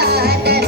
Father.